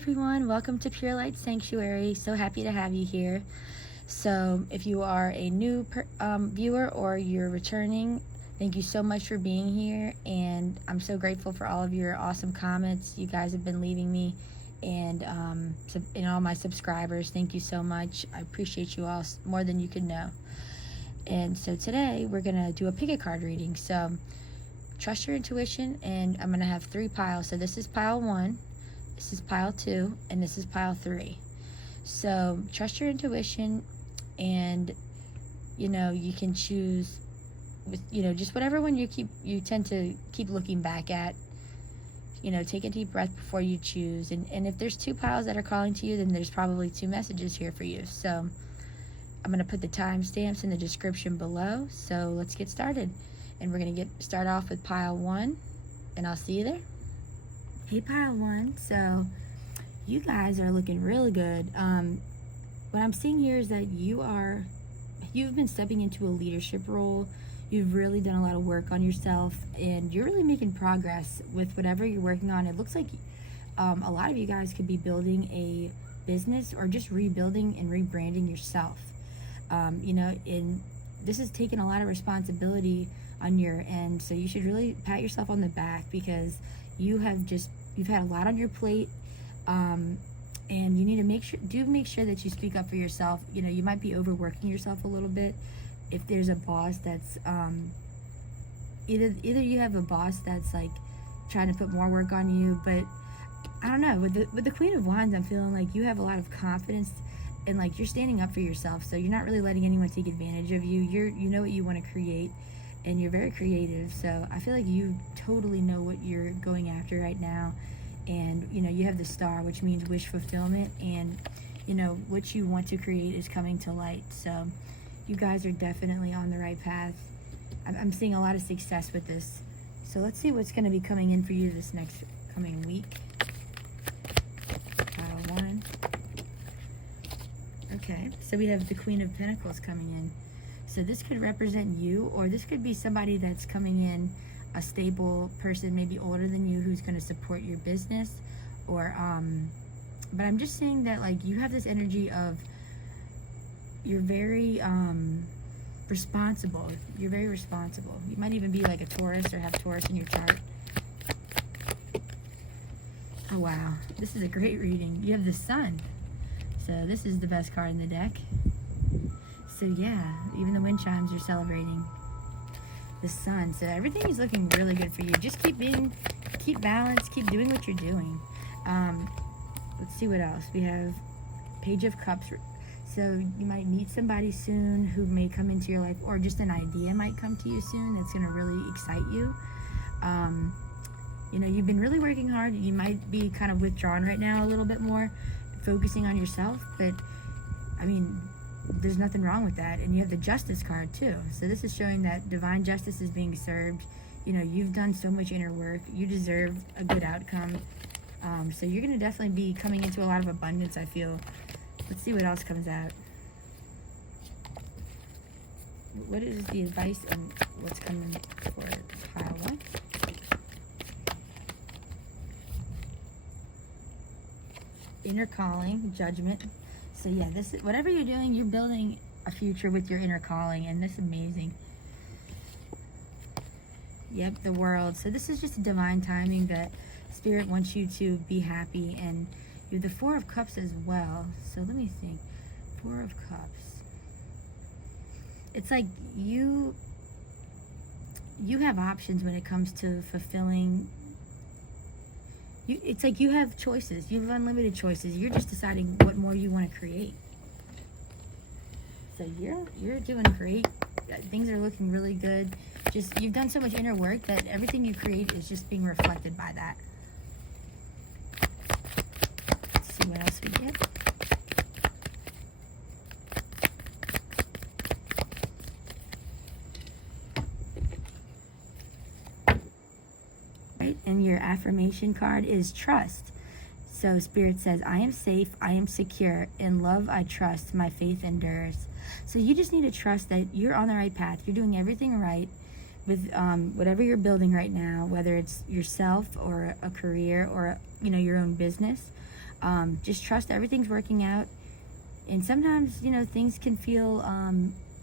everyone, welcome to Pure Light Sanctuary. So happy to have you here. So if you are a new viewer or you're returning, thank you so much for being here, and I'm so grateful for all of your awesome comments you guys have been leaving me, and all my subscribers. Thank you so much. I appreciate you all more than you could know. And so today we're gonna do a pick a card reading. So trust your intuition, and I'm gonna have 3 piles. So this is pile 1, this is pile 2, and this is pile 3. So trust your intuition, and you can choose with just whatever one you tend to keep looking back at. Take a deep breath before you choose, and if there's 2 piles that are calling to you, then there's probably 2 messages here for you. So I'm going to put the timestamps in the description below. So let's get started, and we're going to start off with pile 1, and I'll see you there. Hey, pile 1. So you guys are looking really good. What I'm seeing here is that you've been stepping into a leadership role. You've really done a lot of work on yourself, and you're really making progress with whatever you're working on. It looks like a lot of you guys could be building a business or just rebuilding and rebranding yourself. And this has taken a lot of responsibility on your end, so you should really pat yourself on the back, because you've had a lot on your plate, and you need to make sure that you speak up for yourself. You might be overworking yourself a little bit. If there's a boss that's either you have a boss that's like trying to put more work on you, but I don't know, with the Queen of Wands, I'm feeling like you have a lot of confidence, and like you're standing up for yourself, so you're not really letting anyone take advantage of you. You know what you want to create, and you're very creative, so I feel like you totally know what you're going after right now. And you have the Star, which means wish fulfillment, and what you want to create is coming to light. So you guys are definitely on the right path. I'm seeing a lot of success with this. So let's see what's going to be coming in for you this next coming week. Pile 1. Okay, so we have the Queen of Pentacles coming in. So this could represent you, or this could be somebody that's coming in, a stable person, maybe older than you, who's going to support your business, or but I'm just saying that like you have this energy of you're very responsible. You're very responsible. You might even be like a Taurus or have Taurus in your chart. Oh wow, this is a great reading. You have the Sun. So this is the best card in the deck. So yeah, even the wind chimes are celebrating the Sun. So everything is looking really good for you. Just keep balanced, keep doing what you're doing. Let's see what else. We have Page of Cups. So you might meet somebody soon who may come into your life, or just an idea might come to you soon that's going to really excite you. You've been really working hard. You might be kind of withdrawn right now a little bit more, focusing on yourself, but I mean, there's nothing wrong with that. And you have the Justice card too. So this is showing that divine justice is being served. You've done so much inner work. You deserve a good outcome. So you're going to definitely be coming into a lot of abundance, I feel. Let's see what else comes out. What is the advice and what's coming for pile 1? Inner calling, judgment. So yeah, this is whatever you're doing, you're building a future with your inner calling, and this is amazing. Yep, the World. So this is just a divine timing that Spirit wants you to be happy, and you have the 4 of Cups as well. So let me think. 4 of Cups. It's like you have options when it comes to fulfilling. It's like you have choices. You have unlimited choices. You're just deciding what more you want to create. So you're doing great. Things are looking really good. Just you've done so much inner work that everything you create is just being reflected by that. Let's see what else we get. And your affirmation card is trust. So Spirit says, I am safe, I am secure, in love I trust, my faith endures. So you just need to trust that you're on the right path. You're doing everything right with whatever you're building right now, whether it's yourself or a career or your own business. Just trust everything's working out. And sometimes, you know, things can feel,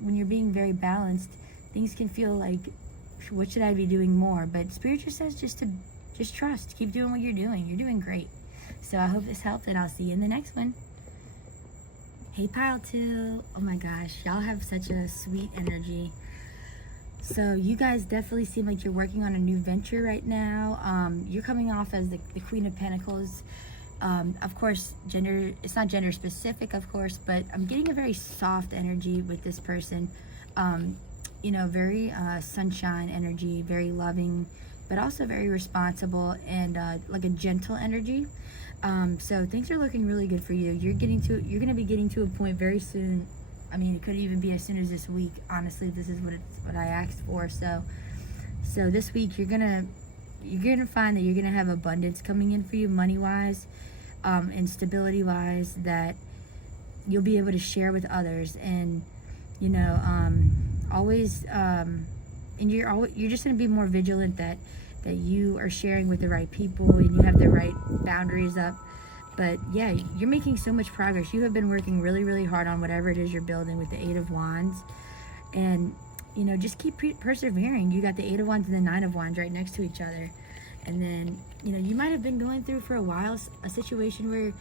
when you're being very balanced, things can feel like, what should I be doing more? But Spirit just says just trust. Keep doing what you're doing. You're doing great. So I hope this helped, and I'll see you in the next one. Hey, Pile 2. Oh my gosh, y'all have such a sweet energy. So you guys definitely seem like you're working on a new venture right now. You're coming off as the Queen of Pentacles. Of course, it's not gender specific, of course, but I'm getting a very soft energy with this person. You know, very sunshine energy, very loving, but also very responsible, and like a gentle energy. So things are looking really good for you. You're going to be getting to a point very soon. I mean, it could even be as soon as this week. Honestly, this is what I asked for. So this week you're gonna find that you're gonna have abundance coming in for you, money wise, and stability wise, that you'll be able to share with others. And you know, always, and you're just gonna be more vigilant that you are sharing with the right people and you have the right boundaries up. But yeah, you're making so much progress. You have been working really, really hard on whatever it is you're building with the Eight of Wands. And, you know, just keep persevering. You got the Eight of Wands and the Nine of Wands right next to each other. And then, you know, you might have been going through for a while a situation where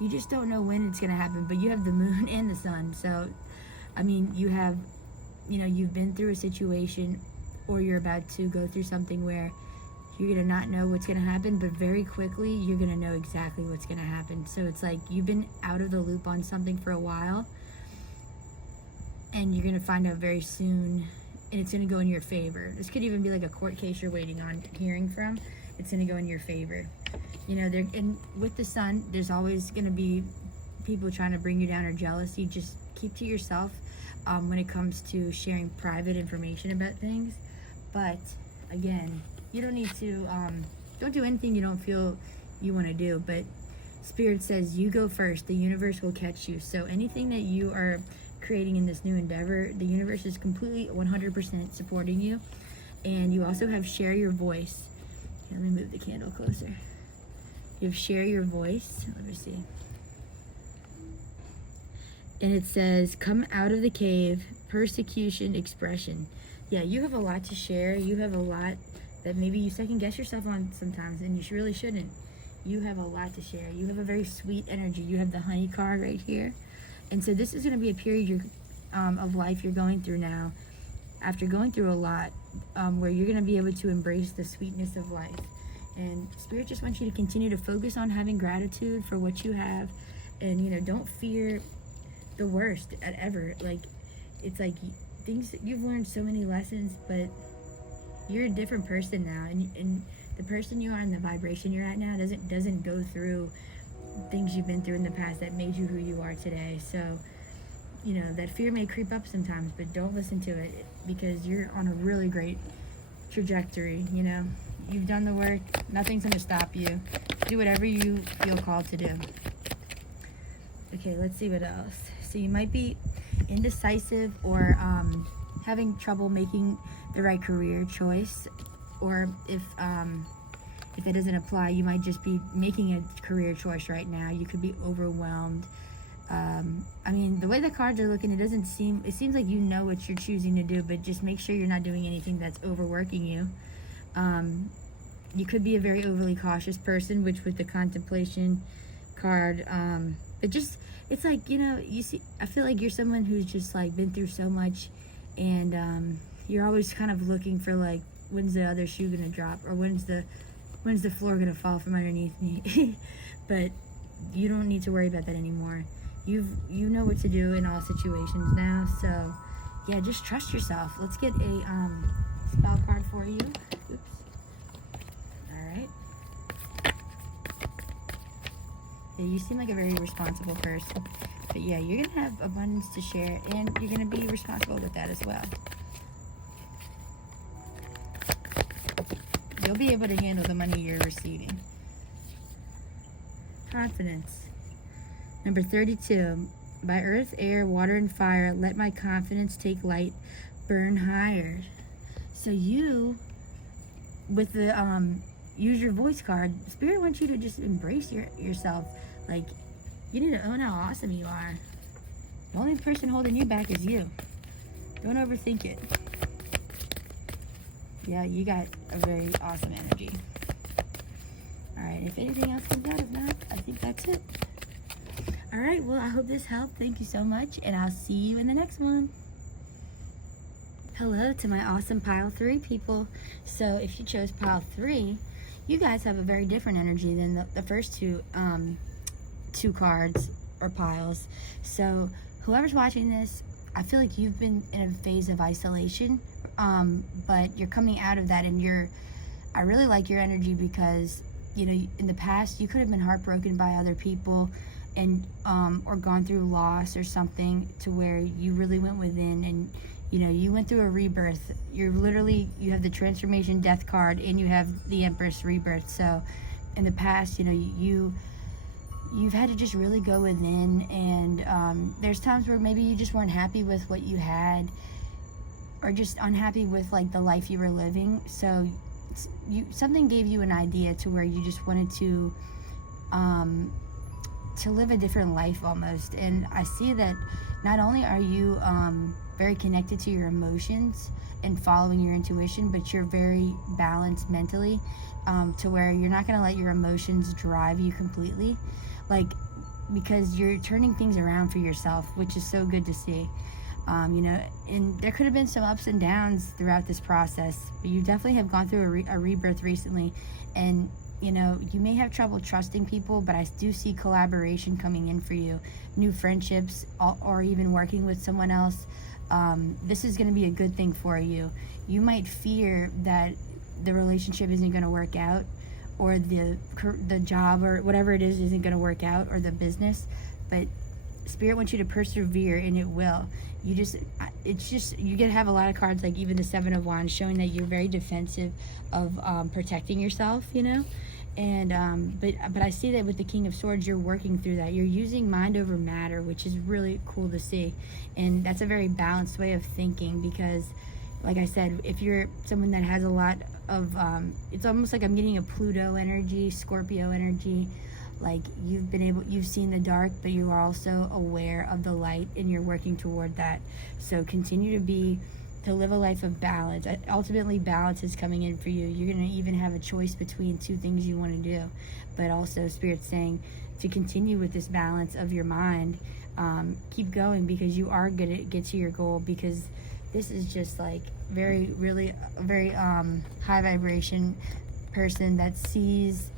you just don't know when it's going to happen. But you have the moon and the sun. So, I mean, you have, you know, you've been through a situation, or you're about to go through something where you're going to not know what's going to happen, but very quickly you're going to know exactly what's going to happen. So it's like you've been out of the loop on something for a while, and you're going to find out very soon, and it's going to go in your favor. This could even be like a court case you're waiting on hearing from. It's going to go in your favor. You know, and with the sun, there's always going to be people trying to bring you down, or jealousy. Just keep to yourself when it comes to sharing private information about things. But again, you don't need to, don't do anything you don't feel you want to do. But Spirit says you go first. The universe will catch you. So anything that you are creating in this new endeavor, the universe is completely 100% supporting you. And you also have share your voice. Okay, let me move the candle closer. You have share your voice. Let me see. And it says, come out of the cave, persecution, expression. Yeah, you have a lot to share. You have a lot that maybe you second guess yourself on sometimes, and you really shouldn't. You have a lot to share. You have a very sweet energy. You have the honey card right here. And so this is going to be a period of life you're going through now, after going through a lot, where you're going to be able to embrace the sweetness of life. And Spirit just wants you to continue to focus on having gratitude for what you have. And, you know, don't fear the worst at ever. Like, it's like things, you've learned so many lessons, but you're a different person now, and the person you are and the vibration you're at now doesn't go through things you've been through in the past that made you who you are today. So, you know, that fear may creep up sometimes, but don't listen to it, because you're on a really great trajectory. You know, you've done the work. Nothing's going to stop you. Do whatever you feel called to do. Okay, let's see what else. So you might be indecisive, or having trouble making the right career choice, or if it doesn't apply, you might just be making a career choice right now. You could be overwhelmed. I mean, the way the cards are looking, it seems like you know what you're choosing to do, but just make sure you're not doing anything that's overworking you. You could be a very overly cautious person, which with the contemplation card, but just, it's like, you know, I feel like you're someone who's just like been through so much, and you're always kind of looking for, like, when's the other shoe gonna drop, or when's the floor gonna fall from underneath me. But you don't need to worry about that anymore. You know what to do in all situations now. So yeah, just trust yourself. Let's get a spell card for you. Oops. All right. Yeah, you seem like a very responsible person. But yeah, you're gonna have abundance to share, and you're gonna be responsible with that as well. You'll be able to handle the money you're receiving. Confidence. Number 32. By earth, air, water, and fire, let my confidence take light, burn higher. So you, with the use your voice card, Spirit wants you to just embrace yourself. Like, you need to own how awesome you are. The only person holding you back is you. Don't overthink it. Yeah, you got a very awesome energy. Alright, if anything else comes out, if not, I think that's it. Alright, well, I hope this helped. Thank you so much, and I'll see you in the next one. Hello to my awesome pile 3 people. So if you chose pile 3, you guys have a very different energy than the first two cards or piles. So whoever's watching this, I feel like you've been in a phase of isolation, but you're coming out of that, and I really like your energy because, you know, in the past you could have been heartbroken by other people and or gone through loss or something to where you really went within, and you know, you went through a rebirth. You have the transformation death card, and you have the Empress rebirth. So in the past, you know, you've had to just really go within, and there's times where maybe you just weren't happy with what you had, or just unhappy with like the life you were living. So something gave you an idea to where you just wanted to live a different life almost. And I see that not only are you very connected to your emotions and following your intuition, but you're very balanced mentally, to where you're not going to let your emotions drive you completely, like, because you're turning things around for yourself, which is so good to see. You know, and there could have been some ups and downs throughout this process, but you definitely have gone through a rebirth recently, and you know, you may have trouble trusting people, but I do see collaboration coming in for you, new friendships, or even working with someone else. This is going to be a good thing for you. You might fear that the relationship isn't going to work out, or the job or whatever it is isn't going to work out, or the business, but Spirit wants you to persevere, and it will. You get to have a lot of cards, like even the 7 of Wands, showing that you're very defensive of protecting yourself, you know. And but I see that with the King of Swords, you're working through that. You're using mind over matter, which is really cool to see, and that's a very balanced way of thinking, because like I said, if you're someone that has a lot of it's almost like I'm getting a Pluto energy, Scorpio energy, like you've seen the dark, but you are also aware of the light, and you're working toward that. So continue to live a life of balance. Ultimately, balance is coming in for you. You're going to even have a choice between 2 things you want to do, but also Spirit's saying to continue with this balance of your mind. Keep going, because you are going to get to your goal, because this is just like very high vibration person that sees,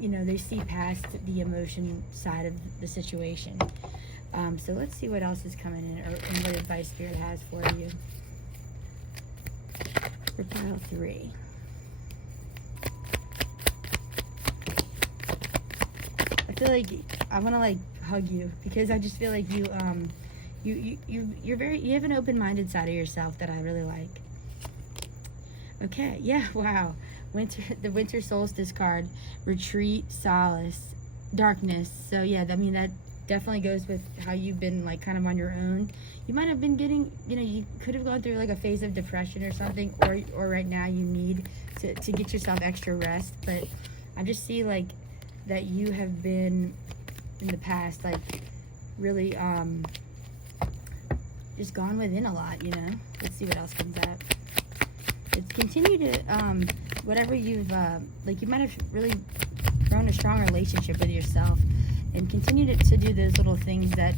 you know, they see past the emotion side of the situation. So let's see what else is coming in, and what advice Spirit has for you for pile 3. I feel like I want to like hug you, because I just feel like you have an open-minded side of yourself that I really like. Okay, yeah, wow. The winter solstice card, retreat, solace, darkness. So yeah, I mean, that definitely goes with how you've been like kind of on your own. You might have been getting, you know, you could have gone through like a phase of depression or something, or right now you need to get yourself extra rest. But I just see like that you have been in the past like really just gone within a lot, you know. Let's see what else comes up. It's continue to whatever you've like, you might have really grown a strong relationship with yourself, and continue to do those little things that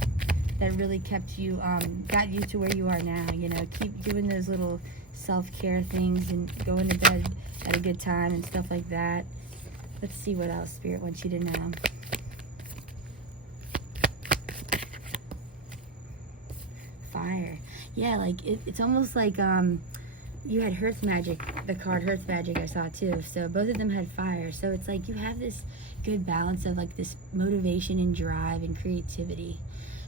really kept you got you to where you are now, you know. Keep doing those little self-care things, and going to bed at a good time and stuff like that. Let's see what else Spirit wants you to know. Fire. Yeah, like it's almost like you had Hearth Magic, the card Hearth Magic I saw too. So both of them had fire. So it's like you have this good balance of like this motivation and drive and creativity.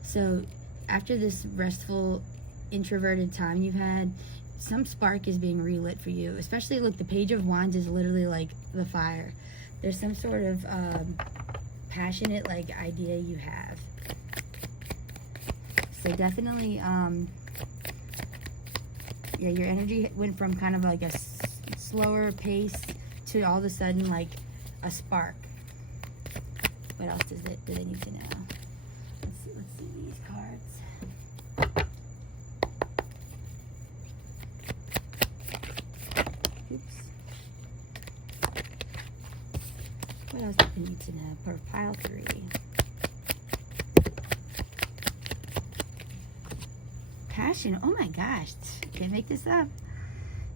So after this restful, introverted time you've had, some spark is being relit for you. Especially, look, the Page of Wands is literally like the fire. There's some sort of passionate like idea you have. So definitely, yeah, your energy went from kind of like a slower pace to all of a sudden like a spark. What else do they need to know? Let's see these cards. Oops. What else do they need to know for pile 3? Passion. Oh my gosh. Can't make this up.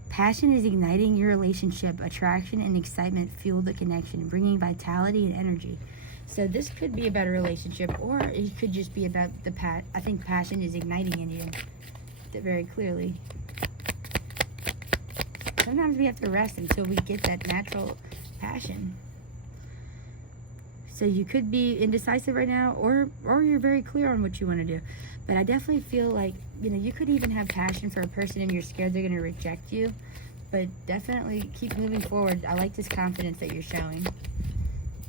Passion is igniting your relationship. Attraction and excitement fuel the connection, bringing vitality and energy. So this could be about a relationship, or it could just be about I think passion is igniting in you very clearly. Sometimes we have to rest until we get that natural passion. So you could be indecisive right now, or you're very clear on what you want to do. But I definitely feel like, you could even have passion for a person and you're scared they're going to reject you. But definitely keep moving forward. I like this confidence that you're showing.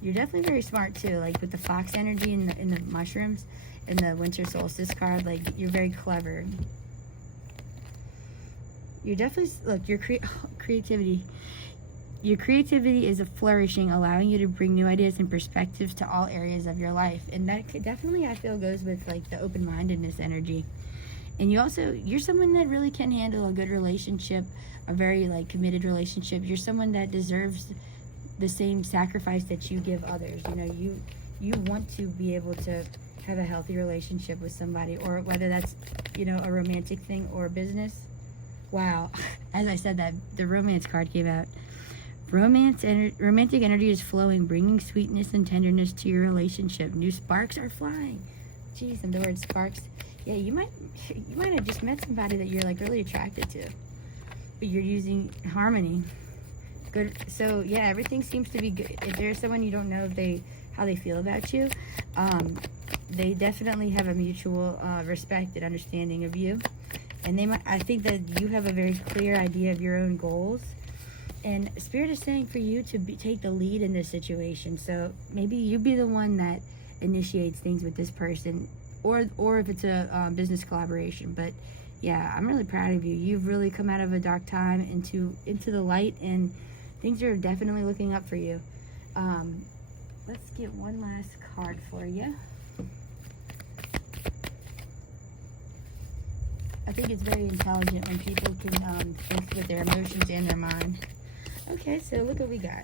You're definitely very smart too, like with the fox energy in the mushrooms and the winter solstice card. Like, you're very clever. You're definitely, look, your creativity. Your creativity is flourishing, allowing you to bring new ideas and perspectives to all areas of your life. And that definitely, I feel, goes with like the open-mindedness energy. And you're someone that really can handle a good relationship, a very like committed relationship. You're someone that deserves the same sacrifice that you give others. You want to be able to have a healthy relationship with somebody, or whether that's, a romantic thing or a business. Wow. As I said that, the romance card came out. Romantic energy is flowing, bringing sweetness and tenderness to your relationship. New sparks are flying. Jeez, and the word sparks. Yeah, you might have just met somebody that you're like really attracted to, but you're using harmony. Good. So yeah, everything seems to be good. If there's someone you don't know how they feel about you, they definitely have a mutual respect and understanding of you, and I think that you have a very clear idea of your own goals. And Spirit is saying for you to take the lead in this situation. So maybe you be the one that initiates things with this person, or if it's a business collaboration. But yeah, I'm really proud of you. You've really come out of a dark time into the light, and things are definitely looking up for you. Let's get one last card for you. I think it's very intelligent when people can think with their emotions and their mind. Okay, so look what we got.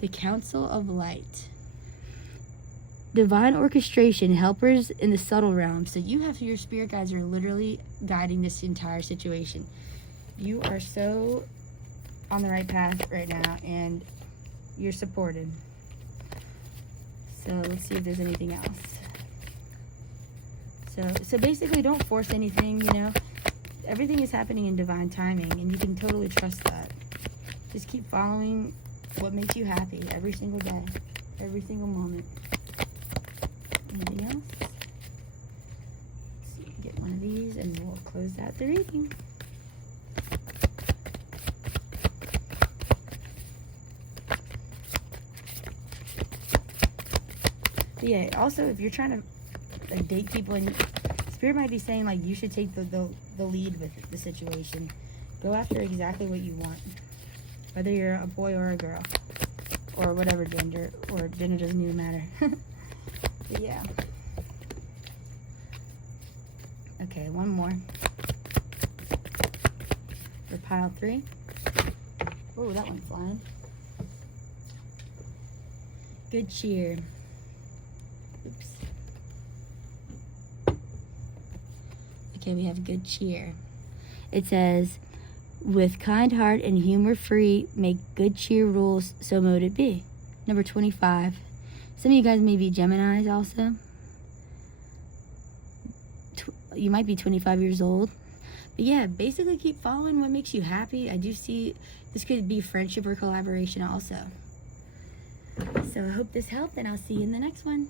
The Council of Light. Divine orchestration, helpers in the subtle realm. So your spirit guides are literally guiding this entire situation. You are so on the right path right now, and you're supported. So let's see if there's anything else. So basically, don't force anything, Everything is happening in divine timing, and you can totally trust that. Just keep following what makes you happy every single day, every single moment. Anything else? Let's see, get one of these and we'll close out the reading. But yeah, also if you're trying to date people, and Spirit might be saying like you should take the lead with the situation. Go after exactly what you want. Whether you're a boy or a girl, or whatever gender, or gender doesn't even matter. But yeah. Okay, one more. For pile 3. Oh, that one's flying. Good cheer. Oops. Okay, we have good cheer. It says, with kind heart and humor free, make good cheer rules, so mote it be. Number 25. Some of you guys may be Geminis also. You might be 25 years old. But yeah, basically keep following what makes you happy. I do see this could be friendship or collaboration also. So I hope this helped, and I'll see you in the next one.